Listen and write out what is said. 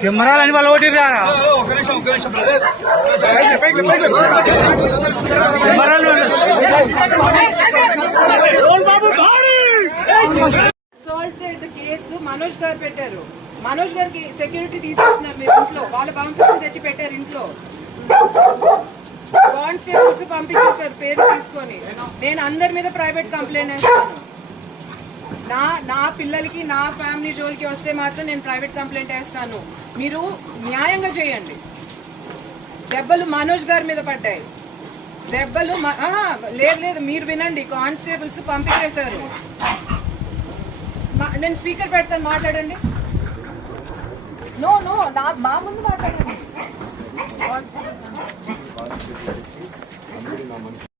కెమెరాలు అని వాళ్ళు ఒకటి కెమెరాలు మనోజ్ గారు పెట్టారు. మనోజ్ గారికి సెక్యూరిటీ తీసుకున్నారు మీరు ఇంట్లో. వాళ్ళ బౌన్సర్స్ తెచ్చి పెట్టారు ఇంట్లో. కానిస్టేబుల్స్ పంపించేశారు పేరు తీసుకొని. నేను అందరి మీద ప్రైవేట్ కంప్లైంట్ వేస్తాను. నా నా పిల్లలకి నా ఫ్యామిలీ జోలికి వస్తే మాత్రం నేను ప్రైవేట్ కంప్లైంట్ వేస్తాను. మీరు న్యాయంగా చేయండి. దెబ్బలు మనోజ్ గారి మీద పడ్డాయి. దెబ్బలు లేదు లేదు మీరు వినండి. కానిస్టేబుల్స్ పంపించేశారు. నేను స్పీకర్ పెడతాను మాట్లాడండి. నో నో నా మా ముందు మాట్లాడండి.